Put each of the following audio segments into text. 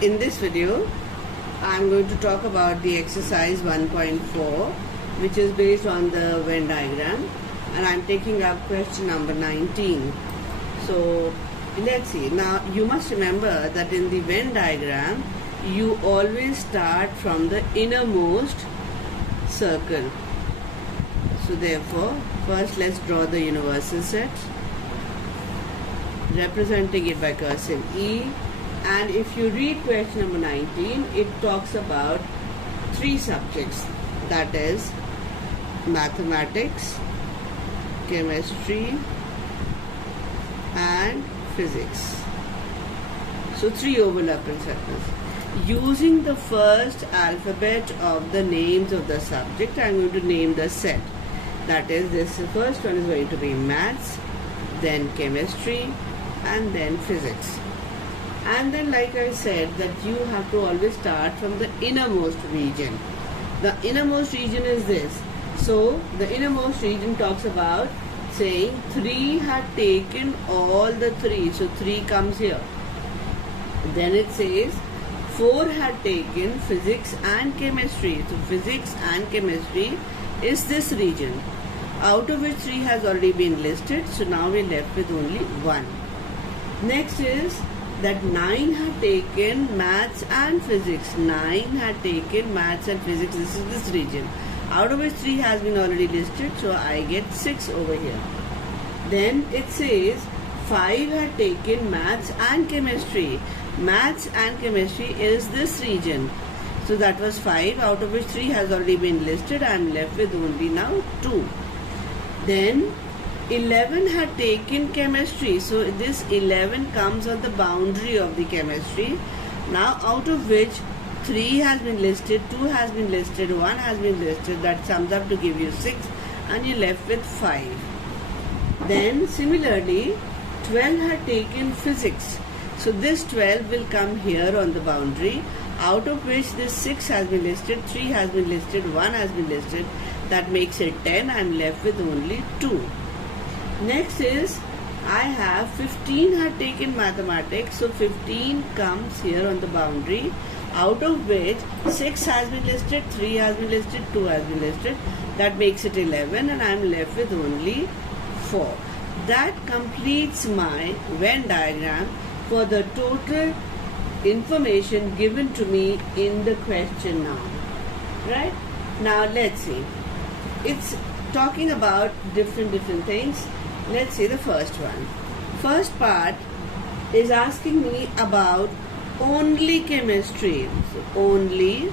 In this video, I'm going to talk about the exercise 1.4, which is based on the Venn diagram, and I'm taking up question number 19. So let's see. Now you must remember that in the Venn diagram, you always start from the innermost circle. So therefore, first let's draw the universal set, representing it by cursive E. And if you read question number 19, it talks about three subjects, that is mathematics, chemistry and physics. So three overlapping circles. Using the first alphabet of the names of the subject, I am going to name the set. That is, this first one is going to be maths, then chemistry and then physics. And then, like I said, that you have to always start from the innermost region. The innermost region is this. So the innermost region talks about saying 3 had taken all the 3. So 3 comes here. Then it says 4 had taken physics and chemistry. So physics and chemistry is this region, out of which 3 has already been listed. So now we're left with only 1. Next is that 9 had taken maths and physics. 9 had taken maths and physics. This is this region, out of which 3 has been already listed. So I get 6 over here. Then it says 5 had taken maths and chemistry. Maths and chemistry is this region. So that was 5, out of which 3 has already been listed. I am left with only now 2. Then 11 had taken chemistry. So this 11 comes on the boundary of the chemistry. Now out of which 3 has been listed, 2 has been listed, 1 has been listed. That sums up to give you 6, and you're left with 5. Then similarly 12 had taken physics. So this 12 will come here on the boundary, out of which this 6 has been listed, 3 has been listed, 1 has been listed. That makes it 10. I'm left with only 2. Next is, I have 15 had taken mathematics. So 15 comes here on the boundary, out of which 6 has been listed, 3 has been listed, 2 has been listed. That makes it 11, and I am left with only 4. That completes my Venn diagram for the total information given to me in the question now. Right? Now let's see. It's talking about different things. Let's see the first one. First part is asking me about only chemistry. So only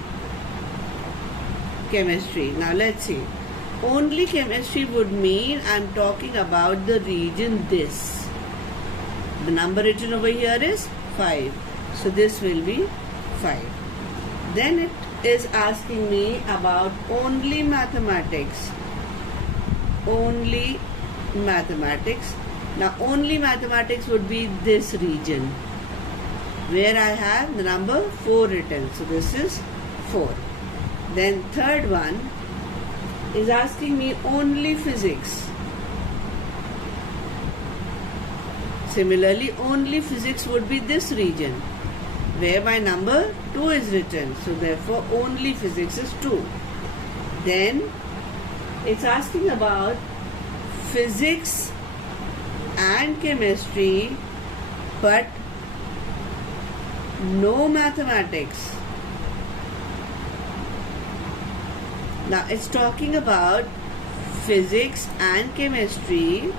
chemistry. Now let's see. Only chemistry would mean I'm talking about the region this. The number written over here is 5. So this will be 5. Then it is asking me about only mathematics. Only mathematics. Now only mathematics would be this region, where I have the number 4 written. So this is 4. Then third one is asking me only physics. Similarly, only physics would be this region, where my number 2 is written. So therefore only physics is 2. Then it's asking about physics and chemistry, but no mathematics. Now it's talking about physics and chemistry,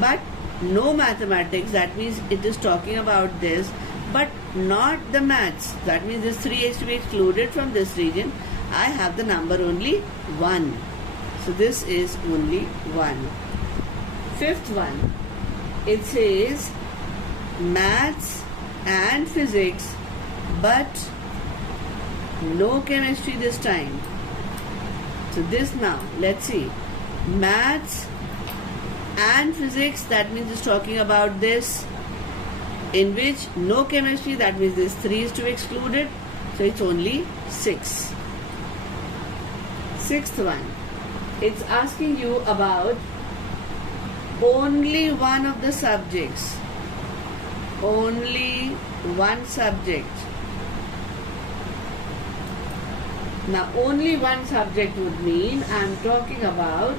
but no mathematics. That means it is talking about this, but not the maths. That means this 3 is to be excluded from this region. I have the number only 1. So this is only 1. Fifth one, it says maths and physics, but no chemistry this time. So this now, let's see. Maths and physics, that means it's talking about this, in which no chemistry, that means this 3 is to be excluded. So it's only 6. Sixth one, it's asking you about only one of the subjects. Only one subject. Now only one subject would mean I'm talking about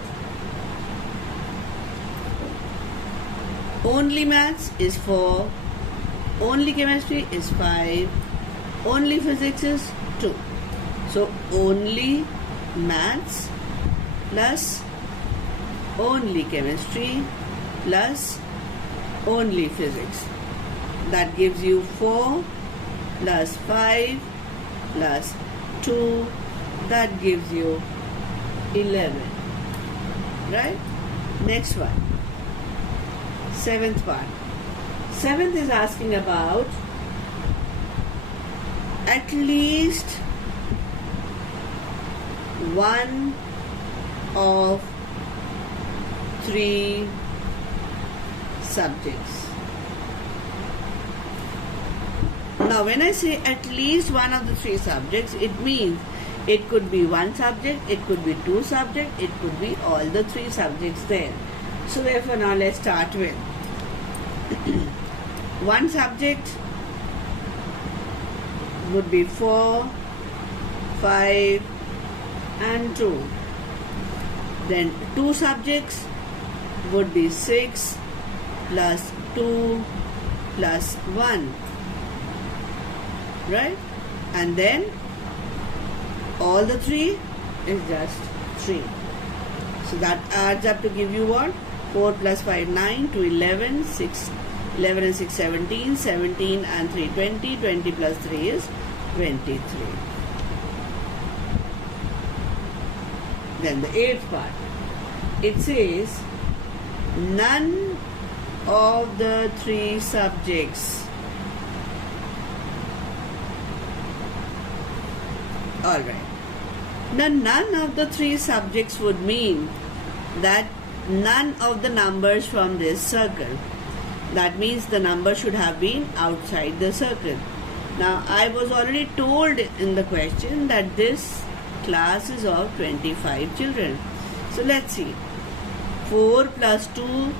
only maths is 4, only chemistry is 5, only physics is 2. So only maths plus only chemistry plus only physics. That gives you 4 plus 5 plus 2. That gives you 11. Right? Next one. Seventh part. Seventh is asking about at least one of 3 subjects. Now when I say at least one of the 3 subjects, it means it could be one subject, it could be 2 subjects, it could be all the 3 subjects there. So therefore now let's start with one subject would be 4, 5 and 2. Then 2 subjects would be 6 plus 2 plus 1. Right? And then all the 3 is just 3. So that adds up to give you what? 4 plus 5, 9, to 11, 6, 11 and 6, 17, 17 and 3, 20, 20 plus 3 is 23. Then the 8th part. It says none of the 3 subjects. Alright. Now none of the 3 subjects would mean that none of the numbers from this circle. That means the number should have been outside the circle. Now I was already told in the question that this class is of 25 children. So let's see. 4 plus 2,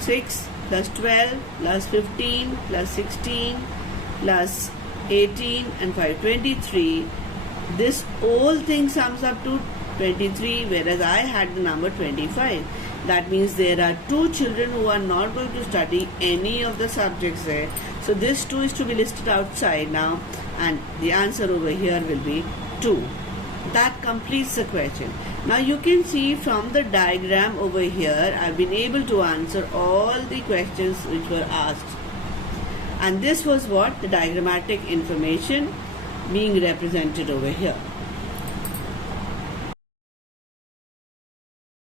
6 plus 12 plus 15 plus 16 plus 18 and 5, 23. This whole thing sums up to 23, whereas I had the number 25. That means there are 2 children who are not going to study any of the subjects there. So this 2 is to be listed outside now, and the answer over here will be 2. That completes the question. Now you can see from the diagram over here, I've been able to answer all the questions which were asked. And this was what? The diagrammatic information being represented over here.